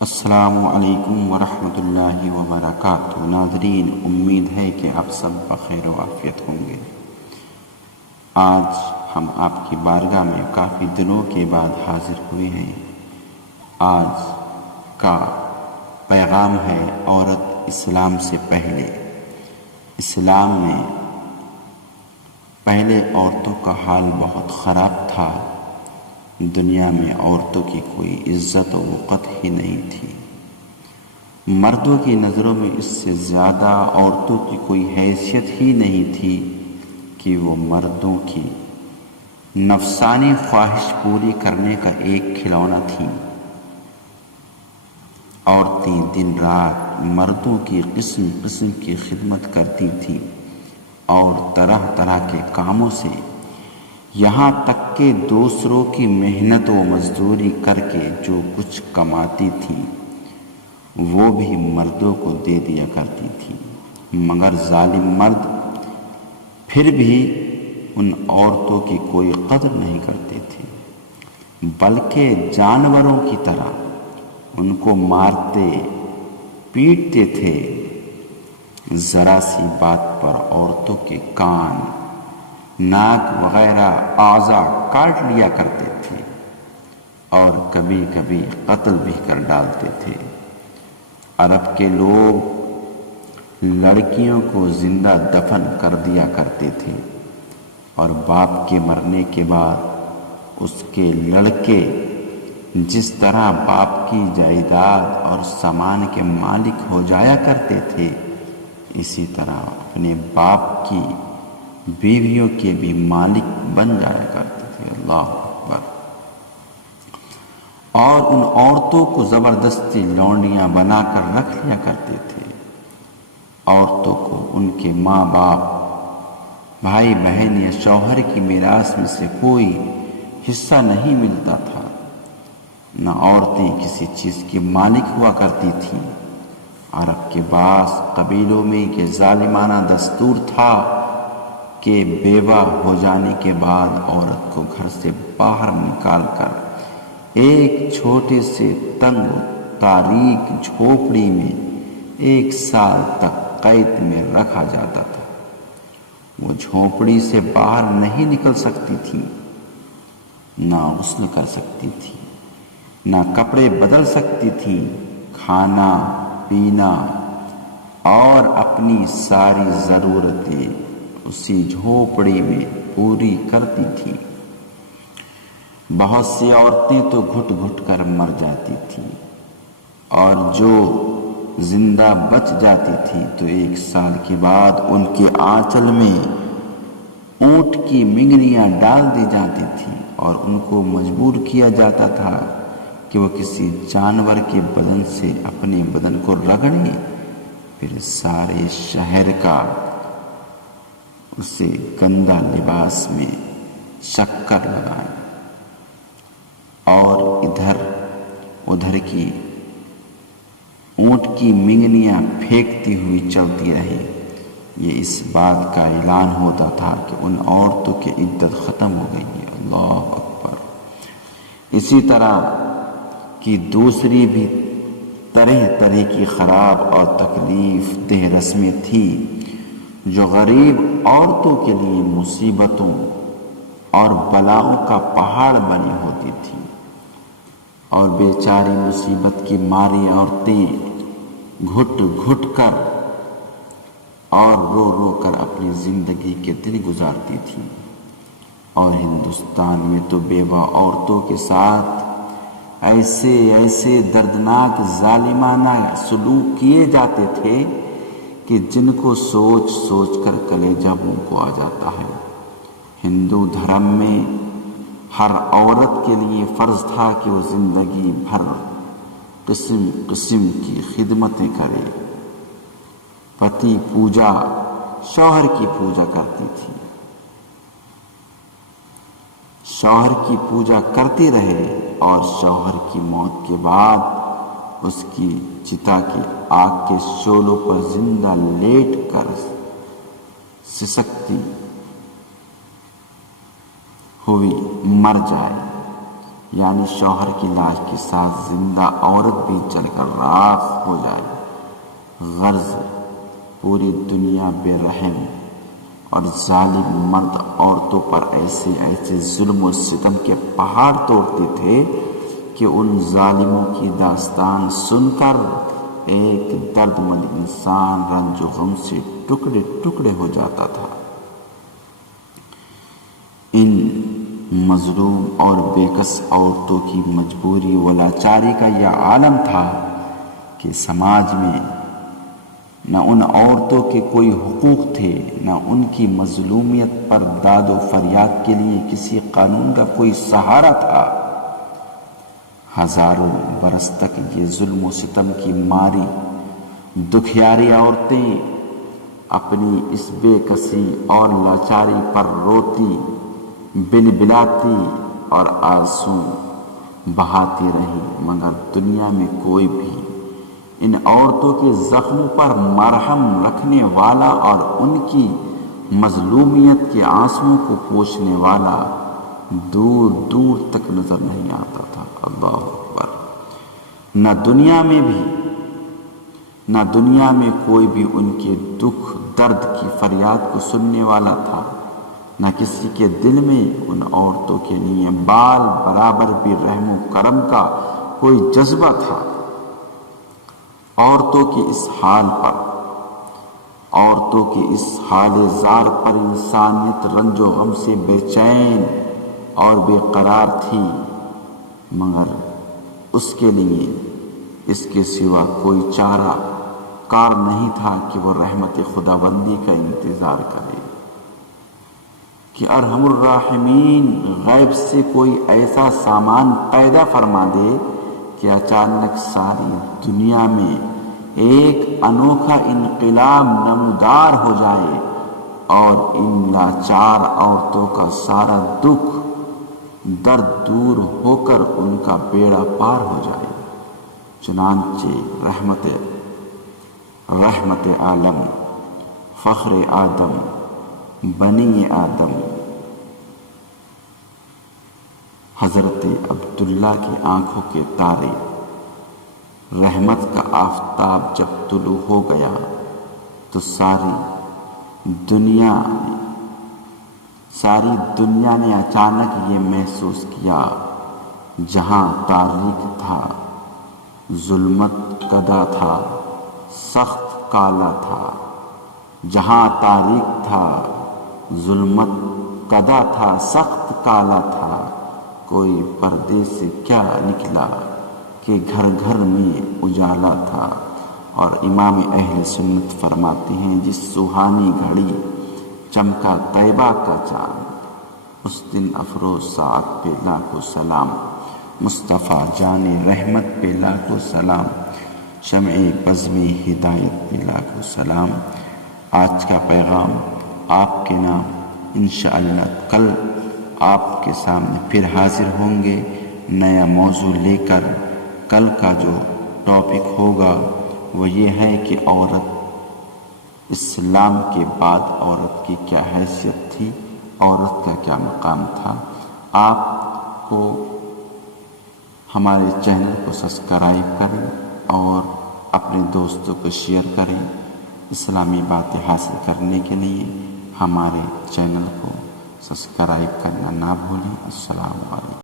السلام علیکم ورحمۃ اللہ وبرکاتہ۔ ناظرین، امید ہے کہ آپ سب بخیر و عافیت ہوں گے۔ آج ہم آپ کی بارگاہ میں کافی دنوں کے بعد حاضر ہوئے ہیں۔ آج کا پیغام ہے عورت اسلام سے پہلے۔ اسلام میں پہلے عورتوں کا حال بہت خراب تھا۔ دنیا میں عورتوں کی کوئی عزت و وقت ہی نہیں تھی۔ مردوں کی نظروں میں اس سے زیادہ عورتوں کی کوئی حیثیت ہی نہیں تھی کہ وہ مردوں کی نفسانی خواہش پوری کرنے کا ایک کھلونا تھیں۔ عورتیں دن رات مردوں کی قسم قسم کی خدمت کرتی تھیں اور طرح طرح کے کاموں سے، یہاں تک کہ دوسروں کی محنت و مزدوری کر کے جو کچھ کماتی تھیں وہ بھی مردوں کو دے دیا کرتی تھیں، مگر ظالم مرد پھر بھی ان عورتوں کی کوئی قدر نہیں کرتے تھے، بلکہ جانوروں کی طرح ان کو مارتے پیٹتے تھے۔ ذرا سی بات پر عورتوں کے کان، ناک وغیرہ اعضاء کاٹ لیا کرتے تھے اور کبھی کبھی قتل بھی کر ڈالتے تھے۔ عرب کے لوگ لڑکیوں کو زندہ دفن کر دیا کرتے تھے اور باپ کے مرنے کے بعد اس کے لڑکے جس طرح باپ کی جائیداد اور سامان کے مالک ہو جایا کرتے تھے، اسی طرح اپنے باپ کی بیویوں کے بھی مالک بن جایا کرتے تھے۔ اللہ اکبر۔ اور ان عورتوں کو زبردستی لونڈیاں بنا کر رکھ لیا کرتے تھے۔ عورتوں کو ان کے ماں باپ، بھائی بہن یا شوہر کی میراث میں سے کوئی حصہ نہیں ملتا تھا، نہ عورتیں کسی چیز کی مالک ہوا کرتی تھیں۔ عرب کے بعض قبیلوں میں یہ ظالمانہ دستور تھا کہ بیوہ ہو جانے کے بعد عورت کو گھر سے باہر نکال کر ایک چھوٹے سے تنگ و تاریک جھوپڑی میں 1 سال تک قید میں رکھا جاتا تھا۔ وہ جھوپڑی سے باہر نہیں نکل سکتی تھی، نہ غسل کر سکتی تھی، نہ کپڑے بدل سکتی تھی، کھانا پینا اور اپنی ساری ضرورتیں اسی جھوپڑی میں پوری کرتی تھی۔ بہت سی عورتیں تو گھٹ گھٹ کر مر جاتی تھیں، اور جو زندہ بچ جاتی تھی تو 1 سال کے بعد ان کے آنچل میں اونٹ کی منگنیاں ڈال دی جاتی تھیں اور ان کو مجبور کیا جاتا تھا کہ وہ کسی جانور کے بدن سے اپنے بدن کو رگڑیں، پھر سارے شہر کا اسے گندا لباس میں شکر لگائیں اور ادھر کی اونٹ کی منگنیاں پھینکتی ہوئی چلتی رہی۔ یہ اس بات کا اعلان ہوتا تھا کہ ان عورتوں کی عدت ختم ہو گئی ہے۔ اللہ اکبر۔ اسی طرح کی دوسری بھی طرح طرح کی خراب اور تکلیف دہ رسمیں تھیں جو غریب عورتوں کے لیے مصیبتوں اور بلاؤں کا پہاڑ بنی ہوتی تھی، اور بیچاری مصیبت کی ماری عورتیں گھٹ گھٹ کر اور رو رو کر اپنی زندگی کے دن گزارتی تھیں۔ اور ہندوستان میں تو بیوہ عورتوں کے ساتھ ایسے دردناک ظالمانہ سلوک کیے جاتے تھے کہ جن کو سوچ سوچ کر کلیجہ منہ کو آ جاتا ہے۔ ہندو دھرم میں ہر عورت کے لیے فرض تھا کہ وہ زندگی بھر قسم قسم کی خدمتیں کرے، پتی پوجا، شوہر کی پوجا کرتی تھی، شوہر کی پوجا کرتی رہے اور شوہر کی موت کے بعد اس کی چتا کی آگ کے شعلوں پر زندہ لیٹ کر سسکتی ہوئی مر جائے۔ یعنی شوہر کی لاش کے ساتھ زندہ عورت بھی جل کر راکھ ہو جائے۔ غرض پوری دنیا بے رحم اور ظالم مرد عورتوں پر ایسے ایسے ظلم و ستم کے پہاڑ توڑتے تھے کہ ان ظالموں کی داستان سن کر ایک درد مند انسان رنج و غم سے ٹکڑے ٹکڑے ہو جاتا تھا۔ ان مظلوم اور بے کس عورتوں کی مجبوری و لاچاری کا یہ عالم تھا کہ سماج میں نہ ان عورتوں کے کوئی حقوق تھے، نہ ان کی مظلومیت پر داد و فریاد کے لیے کسی قانون کا کوئی سہارا تھا۔ ہزاروں برس تک یہ ظلم و ستم کی ماری دکھیاری عورتیں اپنی اس بے کسی اور لاچاری پر روتی، بلبلاتی اور آنسو بہاتی رہی، مگر دنیا میں کوئی بھی ان عورتوں کے زخموں پر مرہم رکھنے والا اور ان کی مظلومیت کے آنسوؤں کو پوچھنے والا دور دور تک نظر نہیں آتا تھا۔ اللہ اکبر۔ نہ دنیا میں کوئی بھی ان کے دکھ درد کی فریاد کو سننے والا تھا، نہ کسی کے دل میں ان عورتوں کے لیے بال برابر بھی رحم و کرم کا کوئی جذبہ تھا۔ عورتوں کے اس حال زار پر انسانیت رنج و غم سے بے چین اور بے قرار تھی، مگر اس کے لیے اس کے سوا کوئی چارہ کار نہیں تھا کہ وہ رحمت خداوندی کا انتظار کرے کہ ارحم الراحمین غیب سے کوئی ایسا سامان پیدا فرما دے کہ اچانک ساری دنیا میں ایک انوکھا انقلاب نمودار ہو جائے اور ان لاچار عورتوں کا سارا دکھ درد دور ہو کر ان کا بیڑا پار ہو جائے۔ چنانچہ رحمت عالم، فخر آدم، بنی آدم حضرت عبداللہ کی آنکھوں کے تارے، رحمت کا آفتاب جب طلوع ہو گیا تو ساری دنیا نے اچانک یہ محسوس کیا، جہاں تاریک تھا، ظلمت کدا تھا، سخت کالا تھا، جہاں تاریک تھا، ظلمت کدا تھا، سخت کالا تھا، کوئی پردے سے کیا نکلا کہ گھر گھر میں اجالا تھا۔ اور امام اہل سنت فرماتے ہیں، جس سہانی گھڑی چمکا طیبہ کا چاند، اس دن افروز ساعت پہ لاکھوں سلام، مصطفیٰ جان رحمت پہ لاکھوں سلام، شمع بزم ہدایت پہ لاکھوں سلام۔ آج کا پیغام آپ کے نام، انشاءاللہ کل آپ کے سامنے پھر حاضر ہوں گے نیا موضوع لے کر۔ کل کا جو ٹاپک ہوگا وہ یہ ہے کہ عورت اسلام کے بعد عورت کی کیا حیثیت تھی، عورت کا کیا مقام تھا۔ آپ کو ہمارے چینل کو سبسکرائب کریں اور اپنے دوستوں کو شیئر کریں۔ اسلامی باتیں حاصل کرنے کے لیے ہمارے چینل کو سبسکرائب کرنا نہ بھولیں۔ السلام علیکم۔